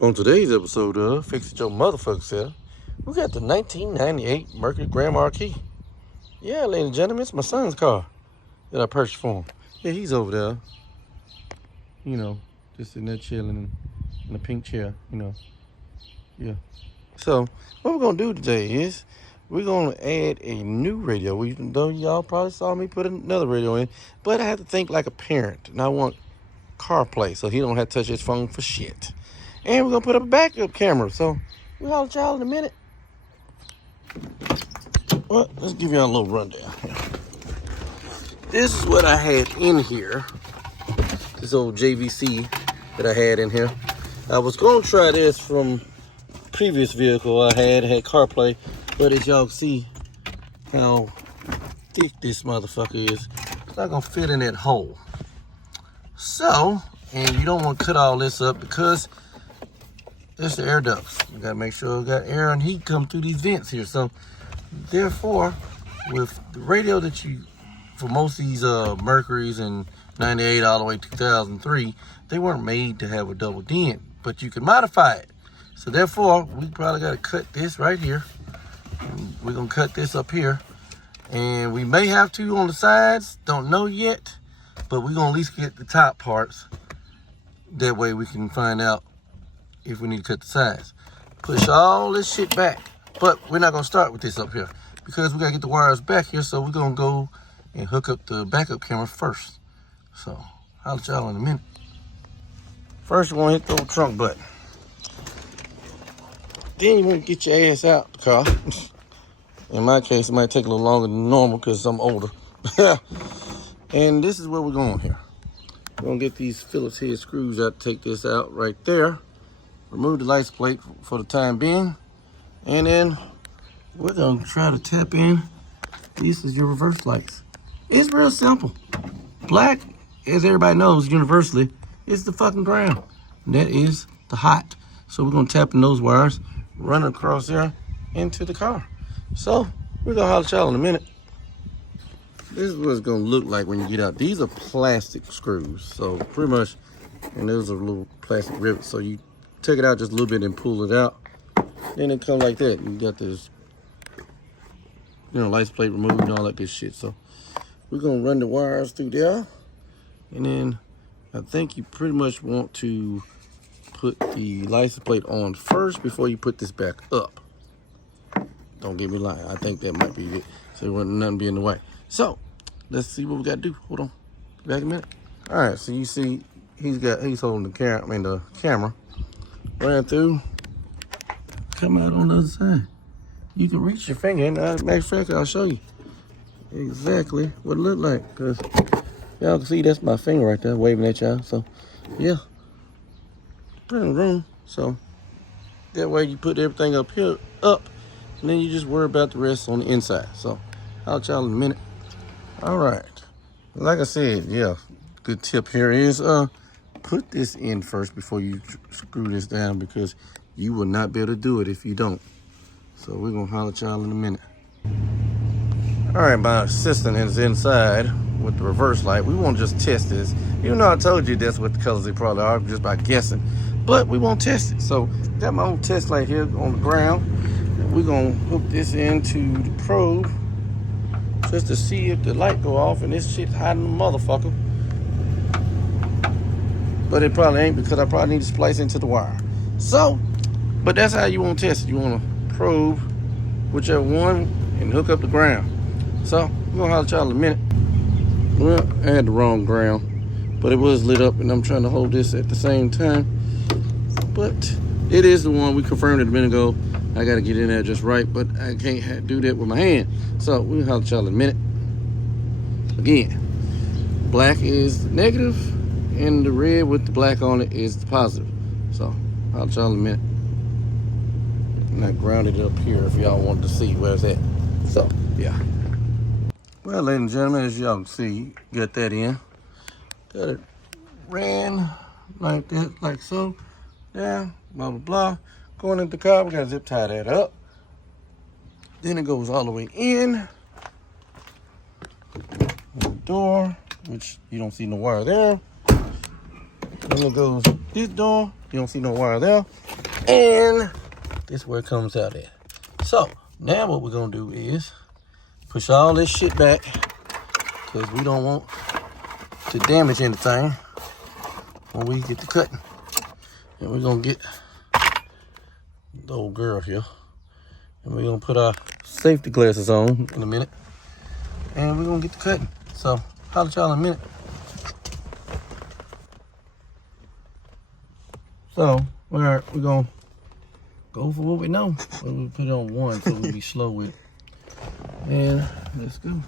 On today's episode of Fix It Your Motherfucker Self, we got the 1998 Mercury Grand Marquis. Yeah, ladies and gentlemen, it's my son's car that I purchased for him. Yeah, he's over there, just sitting there chilling in a pink chair, Yeah. So, what we're going to do today is we're going to add a new radio. Even though y'all probably saw me put another radio in, but I have to think like a parent, and I want CarPlay so he don't have to touch his phone for shit. And we're going to put up a backup camera. So, we'll holler at y'all in a minute. Well, let's give y'all a little rundown here. This is what I had in here. This old JVC that I had in here. I was going to try this from previous vehicle I had CarPlay. But as y'all see how thick this motherfucker is, it's not going to fit in that hole. So, and you don't want to cut all this up because there's the air ducts. You gotta make sure we got air and heat come through these vents here. So, therefore, with the radio that for most of these Mercuries and 98 all the way to 2003, they weren't made to have a double dent, but you can modify it. So, therefore, we probably gotta cut this right here. We're gonna cut this up here, and we may have to on the sides. Don't know yet, but we're gonna at least get the top parts. That way, we can find out if we need to cut the sides. Push all this shit back. But we're not going to start with this up here because we got to get the wires back here. So we're going to go and hook up the backup camera first. So I'll let y'all in a minute. First, you want to hit the old trunk button. Then you want to get your ass out the car. In my case, it might take a little longer than normal because I'm older. And this is where we're going here. We're going to get these Phillips head screws out, take this out right there. Remove the license plate for the time being. And then we're going to try to tap in. This is your reverse lights. It's real simple. Black, as everybody knows universally, is the fucking ground. And that is the hot. So we're going to tap in those wires, run across there into the car. So we're going to holler at y'all in a minute. This is what it's going to look like when you get out. These are plastic screws. So pretty much, and those are little plastic rivets. So you take it out just a little bit and pull it out. Then it comes like that. You got this, license plate removed and all that good shit. So we're going to run the wires through there. And then I think you pretty much want to put the license plate on first before you put this back up. Don't get me lying. I think that might be it. So there wasn't nothing be in the way. So let's see what we got to do. Hold on. Be back in a minute. All right. So you see he's holding the camera. Ran through, come out on the other side. You can reach your finger, and matter of fact, I'll show you exactly what it looked like. Cause y'all can see that's my finger right there, waving at y'all. So, yeah, plenty of room. So that way you put everything up here, and then you just worry about the rest on the inside. So I'll tell y'all in a minute. All right, like I said, yeah, good tip here is put this in first before you screw this down because you will not be able to do it if you don't. So we're gonna holler at y'all in a minute. All right, my assistant is inside with the reverse light. We won't just test this. Even though I told you that's what the colors they probably are just by guessing, but we won't test it. So got my old test light here on the ground. We're gonna hook this into the probe just to see if the light go off, and this shit's hiding the motherfucker. But it probably ain't because I probably need to splice into the wire. So, but that's how you want to test it. You want to probe whichever one and hook up the ground. So, we're going to holler at y'all in a minute. Well, I had the wrong ground, but it was lit up and I'm trying to hold this at the same time. But it is the one we confirmed it a minute ago. I got to get in there just right, but I can't do that with my hand. So, we'll holler at y'all in a minute. Again, black is negative. And the red with the black on it is the positive. So, I'll tell you in a minute. And I grounded it up here if y'all wanted to see where it's at. So, yeah. Well, ladies and gentlemen, as y'all can see, got that in. Got it ran like that, like so. Yeah, blah, blah, blah. Going into the car, we got to zip tie that up. Then it goes all the way in. The door, which you don't see no wire there. Then it goes this door. You don't see no wire there. And this is where it comes out at. So now what we're gonna do is push all this shit back because we don't want to damage anything when we get to cutting. And we're gonna get the old girl here. And we're gonna put our safety glasses on in a minute. And we're gonna get to cutting. So holler at y'all in a minute. So we're gonna go for what we know. We'll put it on 1 so we'll be slow with it. And let's go.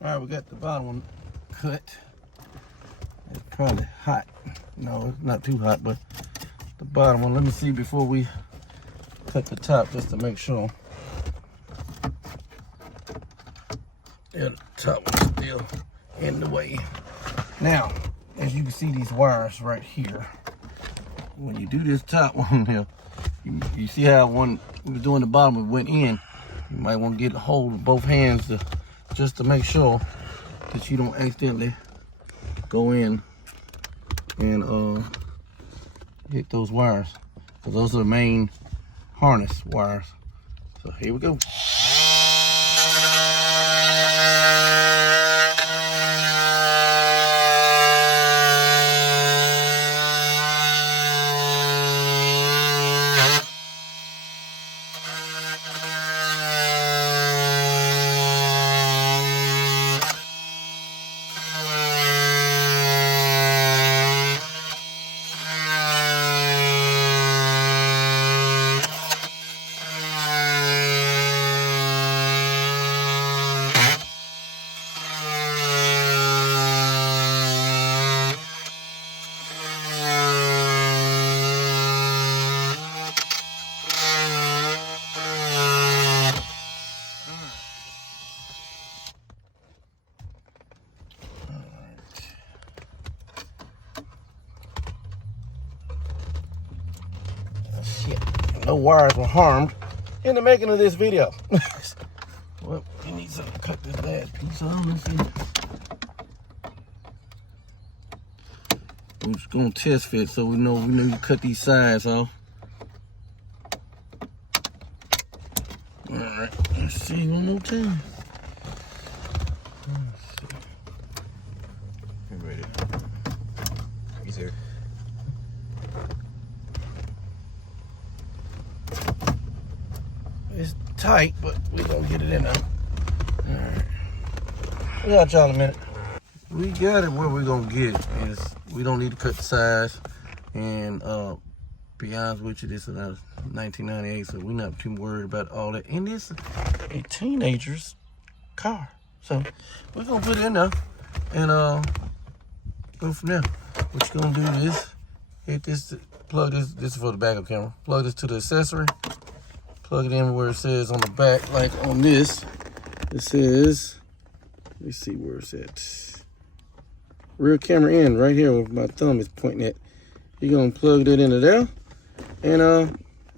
Alright, we got the bottom one cut. It's probably hot. No, it's not too hot, but the bottom one. Let me see before we cut the top just to make sure. Yeah, the top one's still in the way. Now, as you can see these wires right here. When you do this top one here, you see how when we were doing the bottom, it went in. You might want to get a hold of both hands just to make sure that you don't accidentally go in and hit those wires. Because those are the main harness wires. So here we go. Shit, no wires were harmed in the making of this video. Well, we need to cut this last piece off. Let's see. We're just gonna test fit so we know to cut these sides off. All right, let's see one more time. I'm ready. Easier. It's tight, but we're gonna get it in there. All right. We got y'all in a minute. We got it where we're gonna get it. Is we don't need to cut the sides. And be honest with you, this is 1998, so we're not too worried about all that. And this is a teenager's car. So we're gonna put it in there and go from there. What you're gonna do is hit this, plug this is for the backup camera. Plug this to the accessory. Plug it in where it says on the back, like on this, it says, let me see where it's at. Rear camera in, right here where my thumb is pointing at. You're gonna plug that into there and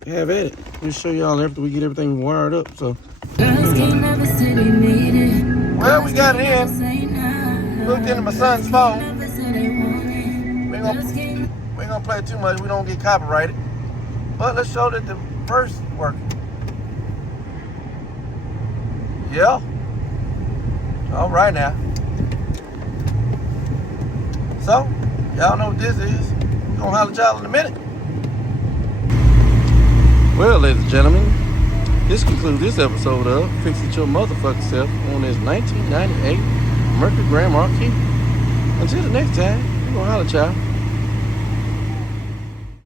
have at it. We'll show y'all after we get everything wired up. So, well, we got it in. Looked into my son's phone. We ain't gonna play too much. We don't get copyrighted. But let's show that the first working. Yeah. All right now. So, y'all know what this is. We're gonna holler at y'all in a minute. Well, ladies and gentlemen, this concludes this episode of Fix It Your Motherfucking Self on this 1998 Mercury Grand Marquis. Until the next time, we're gonna holler at y'all.